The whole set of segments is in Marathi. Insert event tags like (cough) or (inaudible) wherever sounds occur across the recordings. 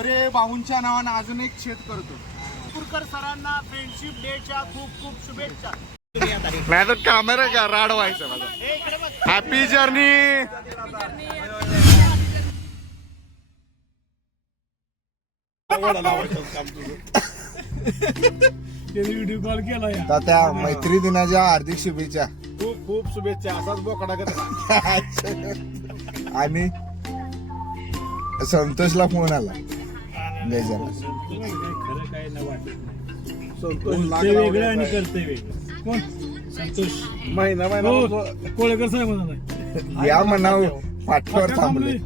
हिवरे भाऊंच्या नावानं अजून एक छेद करतो. कुरकर सरांना फ्रेंडशिप डेच्या खूप खूप शुभेच्छा. नाही तर कॅमेरा का राड व्हायचं माझा. हॅपी जर्नी व्हिडिओ कॉल केला या. त्या मैत्री दिनाच्या हार्दिक शुभेच्छा. खूप खूप शुभेच्छा. असाच बोकडा आणि संतोषला फोन आला. खरं काय नाही वाटत संतोष ते वेगळं आणि करते वेगळं कोण? संतोष. महिना हो कोळेकर साहेब म्हणाला या म्हणाव पाठवर थांबले.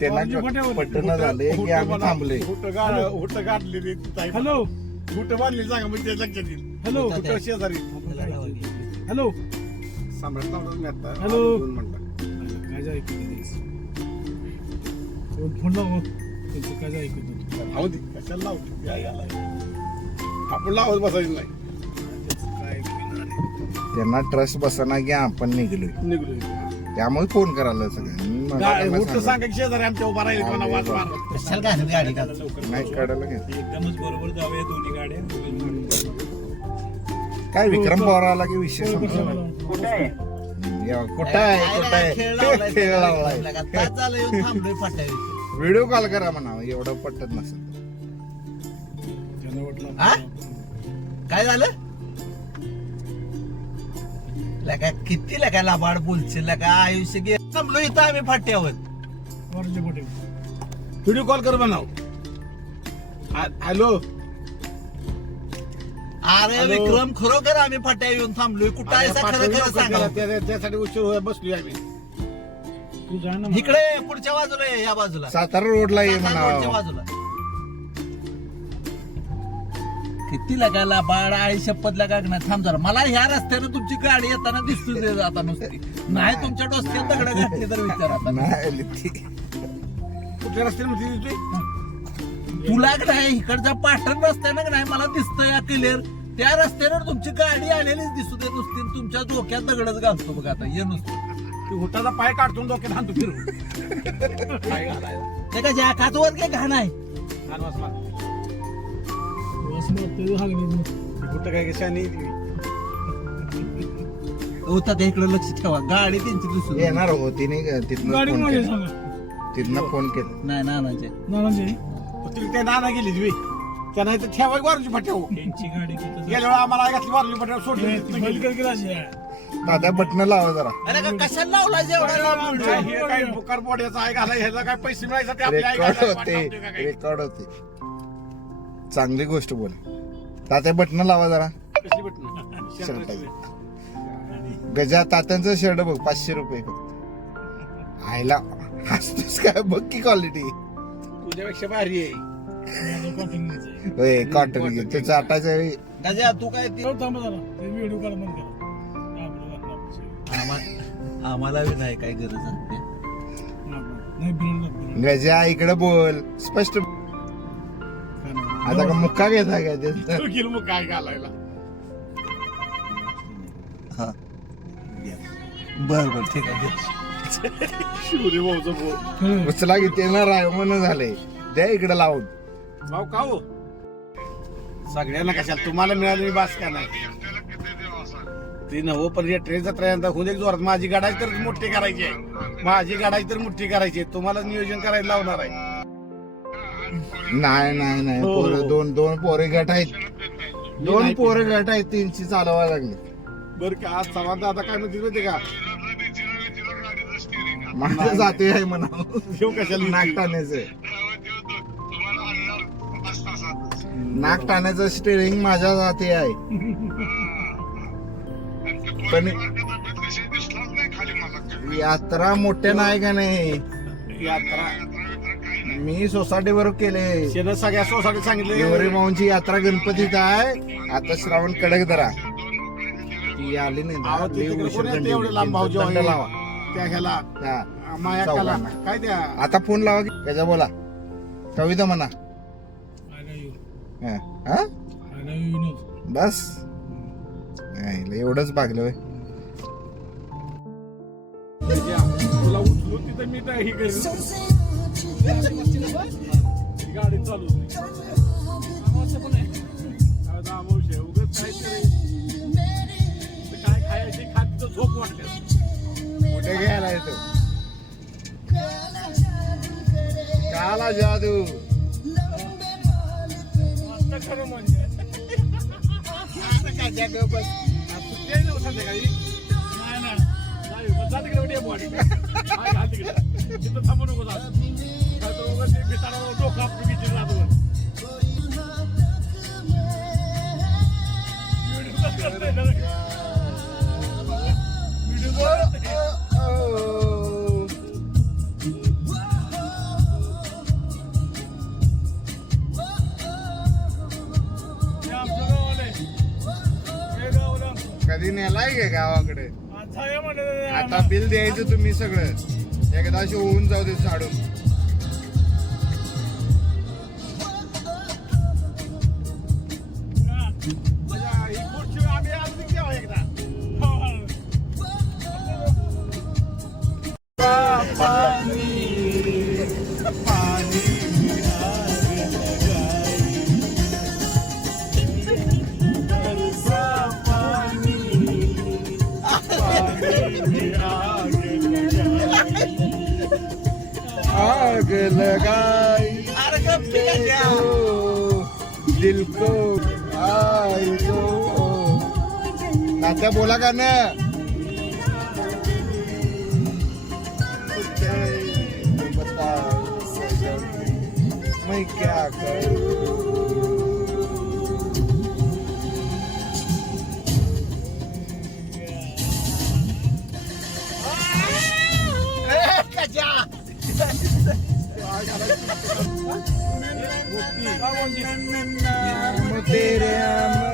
त्यांना. पटना झाले की आम्ही थांबले. हुट गाठलेली हॅलो. हुट बांधली जागा म्हणजे लक्षात येईल. हॅलो. हुट शेजारी हॅलो. सम्राट लावतात मी आता. हॅलो. दोन मिनिटं. काय जाय ऐकू फोन लाव त्यांचं काय राहू दे. कशाला लावते या याला आपण लावत बसायचं नाही. काय त्यांना ट्रस्ट बसना की आपण निघलोय. निघलो त्यामुळे फोन करायला सगळ्यांनी. सांगा. की शेजारी आमच्या उभा राहील कोणा वाज मार नाही कळलं की एकदमच बरोबर जाऊया दोन्ही गाड्या. काय विक्रम पवार आला की विषय संपला कुठे आहे? या, कुठं आहे? कुठं आहे? खेळ लावलाय व्हिडिओ कॉल करा म्हणा एवढं पटत नसेल त्यांना वाटलं हा? काय झालं? लका किती लका लाबाड बोलशील लका? आयुष्य गे जमलो इथं आम्ही फाट्यावर. वरचे पोटे व्हिडिओ कॉल कर बनाव हॅलो? अरे. विक्रम खरोखर आम्ही फाट्या येऊन थांबलोय. कुठं आहे असं खरं खरं सांगा. त्यासाठी उशीर होय बसलोय आम्ही. तू जा ना इकडे पुढच्या बाजूला ये, या बाजूला. सातारा रोडला ये सातारा रोडच्या म्हणा बाजूला. किती लगा लाबाड आई शपथ लगा ना थांब जरा. मला ह्या रस्त्यानं तुमची गाडी येताना दिसतो दे आता नुसती. नाही तुमच्या डोसक्यात दगड घातली तर विचार आता. नाही. कुठल्या रस्त्याने म्हणते तुझी तुला का नाही इकडच्या पाटण रस्त्यानं का नाही मला दिसतंय क्लिअर त्या रस्त्यावर तुमची गाडी आलेलीच दिसू दे नुसती आणि तुमच्या डोक्यात दगडच घालतो बघ आता. ये नुसतं. तू हुटाचा पाय काढतो डोक्यात हाणतो फिरू. काय घालायला ते का जॅकात वर काय घाण आहे? छान वास मार. बस मग ते हागले कुठं काय कशाने होता त्या इकडे लक्ष ठेवा. गाडी त्यांची दिसू दे. येणार हो तिने तिथनं गाडी फोन माझी केला. सांगा? तिथनं फोन केला. नाही नानांची. तिला त्या नाना गेली तुम्ही त्या नाही तर ठेवाय वारूची फाट्याव त्यांची गाडी तिथं गेल्या वेळा आम्हाला घातली वारूची फाट्यावर सोडली. गेली. की दादा बटन लावा जरा. अरे का कशाला लावला जेवढा लावून? काय हे बुकार ह्याला पैसे रेकॉर्ड होते का काय? रेकॉर्ड होते. चांगली गोष्ट बोल. तात्या बटन लावा जरा. बटणं? शर्टाची. गजा तात्यांचं शर्ट बघ पाचशे रुपये फक्त. आयला हसतोस काय बघ की क्वालिटी तुझ्यापेक्षा भारी आहे. होय कॉटन ते चाटायचं तू काय ती थांबा जरा. व्हिडिओ कॉल बंद करा. आम्हाला बी नाही काय गरज आहे. गजा इकडे बोल. स्पष्ट आता का मुक्का घेता काय ते? मग काय घालायला. बर बर ठीक आहे. शिवरे भाऊचं बोल. उचला घेते ना राय म्हणून झाले. द्या इकडे लावून. भाऊ का हो? सगळ्यांना कशाला? तुम्हाला मिळाली बास का नाही ती नव पण या ट्रेन जत्रा होऊन एक जोरात माझी गाडाची तर मोठी करायची आहे. माझी गाडाची तर मोठी करायची आहे. तुम्हाला नियोजन करायला लावणार आहे. नाही नाही नाही. हो, पोरं हो. दोन दोन पोरे गट आहेत. दोन पोरे गट आहेत तीनची चालवा लागली. बर का आज समान दादा काय म्हणते माहिती का? माझं जाते आहे म्हणा घेऊ कशाला? नाक टाण्याचं नाक टाण्याचं स्टेरिंग माझ्या जाते आहे. (laughs) पण यात्रा मोठ्या नाही का नाही? यात्रा. मी सोसायटी बरोबर केले. सगळ्या सोसायटी सांगितले. माऊंची यात्रा गणपतीत आहे. आता श्रावण कडक धरा. ती आली नाही एवढे लांब भाऊजी? लावा. त्या ह्याला. हा. माया कला. चौघांना. काय त्या? आता फोन लावा की. त्याच्या बोला. कविता म्हणा. हा? हा? बस. नाही, एवढंच भागलं होय. तुला उचलून तिथं मी तर गाडी चालू होती उगाच काय खायची खात झोप वाटते कुठे घ्यायला येतो काला जादू. खरं म्हणजे. काय जादू बस संध्याकाळी नाही नाही. मग जा तिकडे बॉडी घाल तिकडे. तिथं थांबू नको जा. काय तर उगाच ते. बिचारा डोकं आपलं बिचार जातो कधी बिल द्यायचं तुम्ही सगळं. एकदा असे होऊन जाऊ दे साडून. तात्या बोला का ना बताओ सजन, मैं क्या करूं नाम तेरे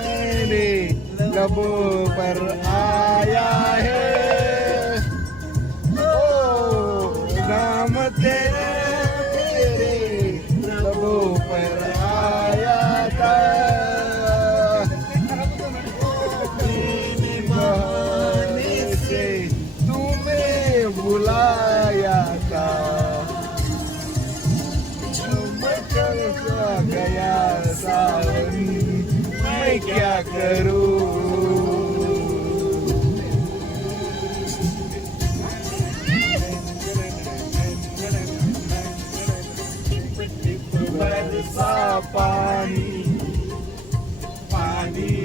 मेरे लबों पर आया है। ओ नाम तेरे पानी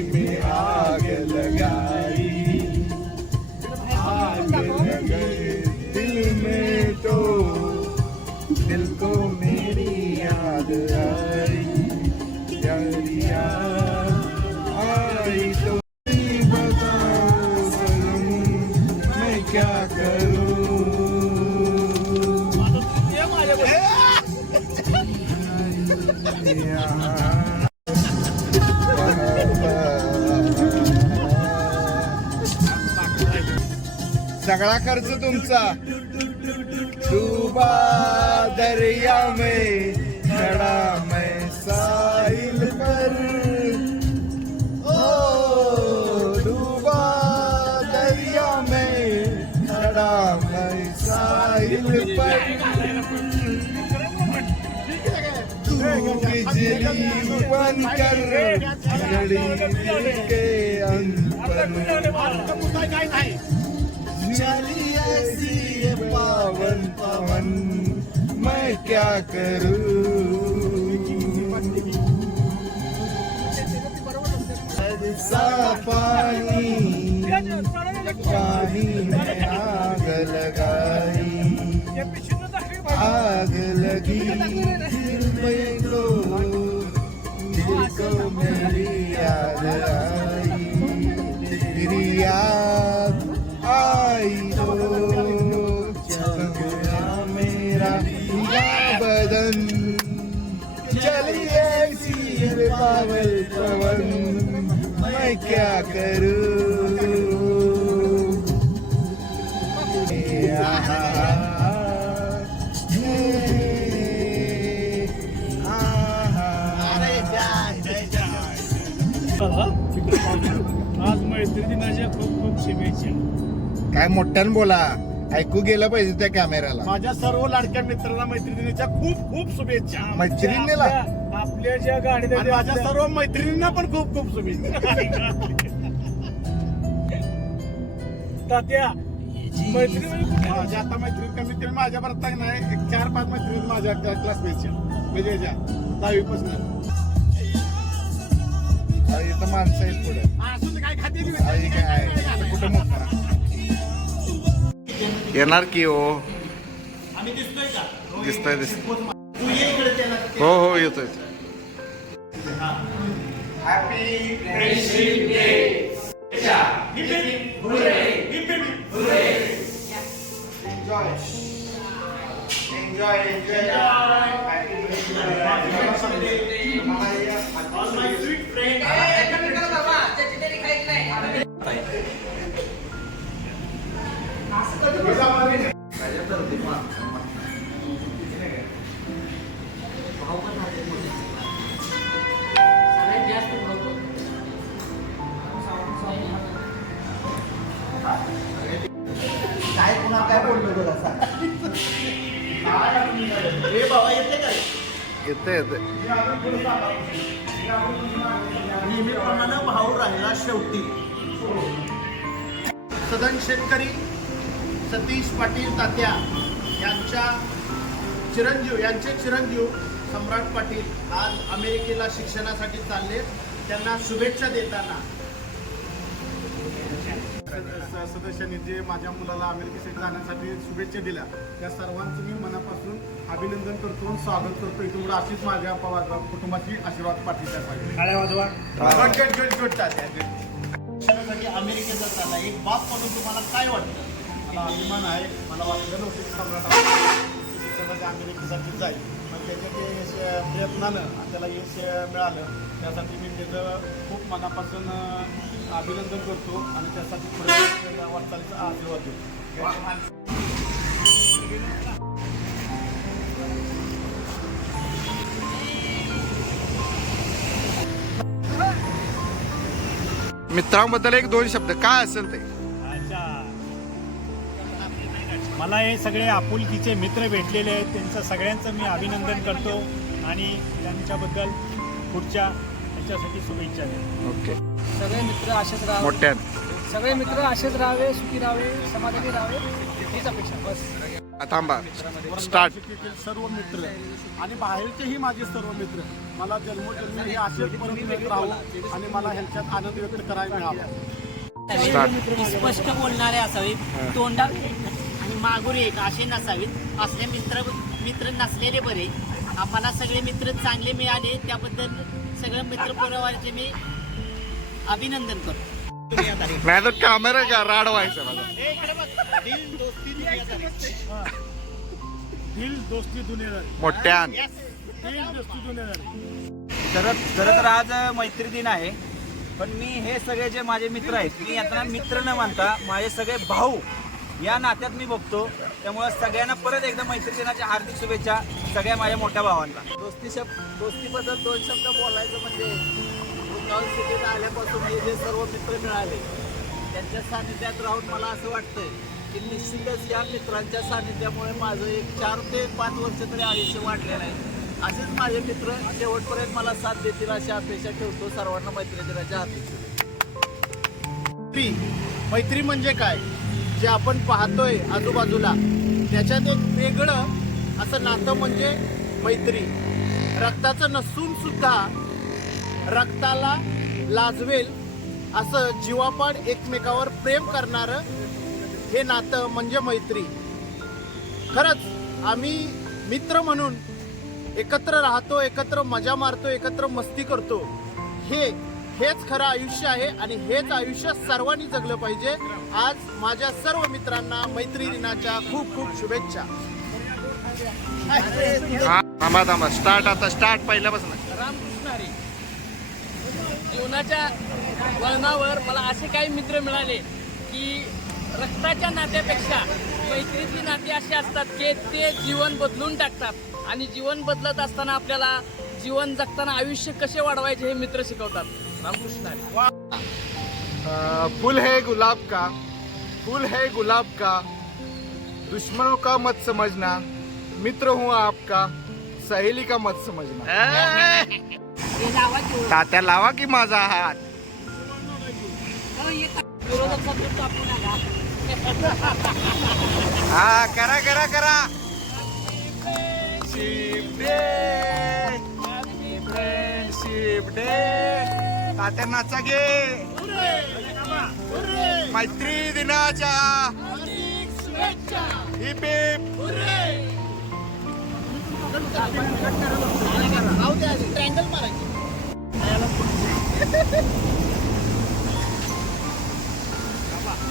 सगळा खर्च तुमचा. डुबा दर्या में खड़ा मैं साहिल पर. ओ डुबा दर्या में खड़ा मैं साहिल पर. बिजली बन बनकर घड़ी के अंतर चली ऐसी ये पावन पवन मैं क्या करूं? सा पानी पानी में आग लगाई। आग लगी दिल में तो दिल को मेरी याद आई पावल पवन मैं क्या करूं? आज मैत्री दिनाच्या खूप खूप शुभेच्छा. काय मोठ्यानं बोला. ऐकू गेलं पाहिजे त्या कॅमेऱ्याला. माझ्या सर्व लाडक्या मित्रांना मैत्रिणीच्या खूप खूप शुभेच्छा. मैत्रिणीला? आपल्या- आणि माझ्या सर्व मैत्रिणींना पण खूप खूप शुभेच्छा. तात्या मैत्रिणी माझ्या आता मैत्रीण कमीत कमी माझ्या परत नाही. एक चार पाच मैत्रिणी माझ्या क्लासमेटच्या म्हणजे याच्या दहावीपासून. इथं माणसं आहेत पुढे. असं काय खाते की आई काय आहे? कुठं मोठा येणार की हो? आम्ही दिसतोय का दिसतंय दिसतंय तू ये इकडे त्याला हो हो येतोय All my sweet friends. ए बाबा येते काय येते येते नेहमीप्रमाणे भाऊ राहिला शेवटी. सदन शेतकरी सतीश पाटील तात्या यांच्या चिरंजीव यांचे चिरंजीव सम्राट पाटील आज अमेरिकेला शिक्षणासाठी चालले. त्यांना शुभेच्छा देताना. सदस्यांनी जे माझ्या मुलाला अमेरिकेसाठी जाण्यासाठी शुभेच्छा दिल्या त्या सर्वांचं मी मनापासून अभिनंदन करतो स्वागत करतो. इथून अशीच माझ्या पवार कुटुंबाची आशीर्वाद पाठीच्या पाहिजे अमेरिकेचा चालला एक बाप म्हणून तुम्हाला काय वाटतं? मला अभिमान आहे. मला वाटलं नव्हतं की सम्राट अमेरिकेसाठी जाईल. पण त्याच्या ते यश प्रयत्नानं त्याला यश मिळालं. त्यासाठी मी त्याचं खूप मनापासून अभिनंदन करतो आणि त्यासाठी वाटचालीचा आशीर्वाद देतो. मित्रांबद्दल एक दोन शब्द. काय असेल ते? अच्छा. मला हे सगळे आपुलकीचे मित्र भेटलेले आहेत. त्यांचं सगळ्यांचं मी अभिनंदन करतो आणि त्यांच्याबद्दल पुढच्या ह्याच्यासाठी शुभेच्छा देतो. ओके. सगळे मित्र असेच राहावे. मोठ्यात सगळे मित्र असेच राहावे सुखी राहावे समाधानी राहावे. हीच अपेक्षा बस. थांबा. स्टार्ट सर्व मित्र आणि बाहेरचेही माझे सर्व मित्र मला जन्मोजन्मी हे असेच परत मिळत राहू आणि मला ह्यांच्यात आनंद व्यक्त करायला मिळावा. स्पष्ट बोलणारे असावे तोंडा आणि मागुरी एक असे नसावेत. असले मित्र मित्र नसलेले बरे. आम्हाला सगळे मित्र चांगले मिळाले. त्याबद्दल सगळं मित्र परिवाराचे मी अभिनंदन करतो. नाही तर कॅमेरा का राड व्हायचा माझा. दिल दोस्ती दुनियादारी मोठ्यान। दिल दोस्ती दुनियादारी तर खरं तर आज मैत्री दिन आहे. पण मी हे सगळे जे माझे मित्र आहेत मी यांना मित्र न मानता माझे सगळे भाऊ या नात्यात मी बघतो. त्यामुळे सगळ्यांना परत एकदा मैत्री दिनाच्या हार्दिक शुभेच्छा सगळ्या माझ्या मोठ्या भावांना. दोस्ती शब्द दोस्तीबद्दल दोन शब्द बोलायचं म्हणजे वृंदावन सिटीत आल्यापासून हे जे सर्व मित्र मिळाले त्यांच्या सानिध्यात राहून मला असं वाटतंय की निश्चितच या मित्रांच्या सानिध्यामुळे माझं एक चार ते पाच वर्ष तरी आयुष्य वाढलेलं आहे. असेच माझे मित्र शेवटपर्यंत मला साथ देतील अशी अपेक्षा ठेवतो सर्वांना मैत्री दिनाच्या मैत्री मैत्री म्हणजे काय? जे आपण पाहतोय आजूबाजूला त्याच्यात एक वेगळं असं नातं म्हणजे मैत्री. रक्ताचं नसून सुद्धा रक्ताला लाजवेल असं जीवापाड एकमेकावर प्रेम करणारं हे नातं म्हणजे मैत्री. खरंच आम्ही मित्र म्हणून एकत्र राहतो एकत्र मजा मारतो एकत्र मस्ती करतो. हे हेच खरं आयुष्य आहे आणि हेच आयुष्य सर्वांनी जगलं पाहिजे. आज माझ्या सर्व मित्रांना मैत्री दिनाच्या खूप खूप शुभेच्छा. थांबा थांबा. स्टार्ट आता स्टार्ट पहिल्यापासून. जीवनाच्या वळणावर मला असे काही मित्र मिळाले की रक्ताच्या नात्यापेक्षा मैत्रीची नाती अशी असतात की ते जीवन बदलून टाकतात. आणि जीवन बदलत असताना आपल्याला जीवन जगताना आयुष्य कसे वाढवायचे हे मित्र शिकवतात. रामकृष्ण फूल है गुलाब का फूल है गुलाब का दुश्मनों का मत समझना मित्र हूँ आपका सहेली का मत समझना। तात्या लावा की माझा हात. हो, करा करा करा. तात्या नाचा घे मैत्री दिनाच्या. ट्रँगल मारायची.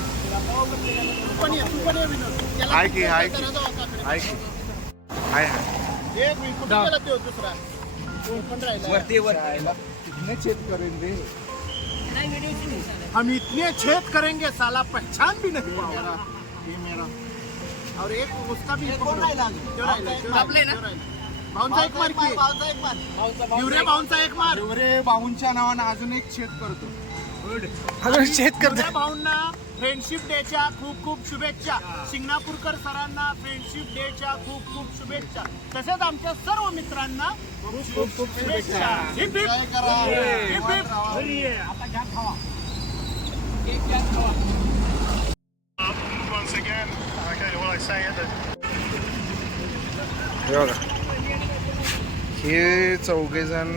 तू पण ये, तू पण ये विनोद. त्याला आहे की, आहे की. जरा जाऊ काकडे. हाय की? हाय हाय एक मिनिट, कुठे गेला तो दुसरा तो पण राहिला. वरती वरती नाही व्हिडिओची नाही चालेल. हम इतने छेद करेंगे साला पहचान भी नहीं पाएगा ये मेरा और एक उसका भी क्यों राहिला, भाऊंचा एक मार की. युरे भाऊंचा एक. मार. रे भाऊंच्या नावानं अजून एक छेद करतो. युरे भाऊंना फ्रेंडशिप डेच्या खूप खूप शुभेच्छा. शिंगणापूरकर सरांना फ्रेंडशिप डेच्या खूप खूप शुभेच्छा. तसेच आमच्या सर्व मित्रांना खूप खूप खूप शुभेच्छा. Hip hip. Hip hip. बघा. हे चौघेजण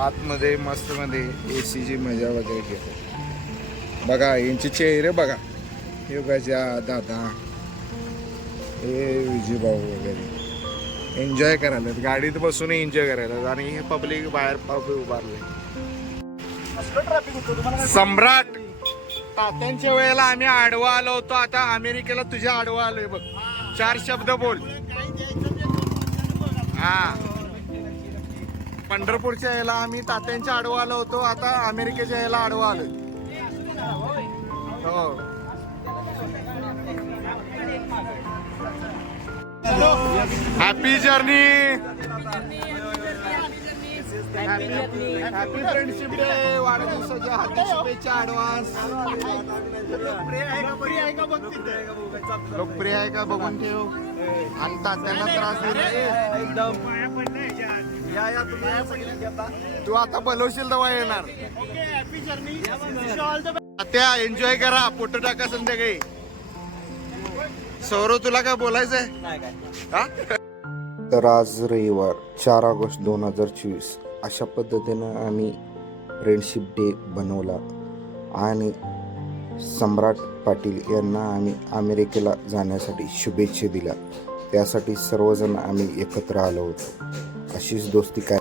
आतमध्ये मस्तमध्ये ए सीची मजा वगैरे घेतो बघा यांचे चेहरे बघा. हे गजा दादा हे विजूभाऊ वगैरे. एन्जॉय करायला गाडीत बसून एन्जॉय करायला आणि हे पब्लिक बाहेर पब उभारले. सम्राट तात्यांच्या वेळेला आम्ही आडवा आलो होतो. आता अमेरिकेला तुझ्या आडवा आलोय बघ. चार शब्द बोल. हा. पंढरपूरच्या यायला आम्ही तात्यांच्या आडवा आलो होतो. आता अमेरिकेच्या यायला आडवा आलो हो. Happy journey happy friendship day वाढदिवसाच्या हार्दिक शुभेच्छा ऍडव्हान्स लोकप्रिय आहे का बघून ठेव. आणि तात्यांना त्रास देत तू आता. बोलवशील तेव्हा येणार. त्या एन्जॉय करा फोटो टाका संध्याकाळी. सौरव तुला काय बोलायचंय? हा? तर आज रविवार चार ऑगस्ट दोन हजार चोवीस. अशा पद्धतीनं आम्ही फ्रेंडशिप डे बनवला. आणि सम्राट पाटील यांना आम्ही अमेरिकेला जाण्यासाठी शुभेच्छा दिल्या. त्यासाठी सर्वजण आम्ही एकत्र आलो होतो. अशीच दोस्ती काय?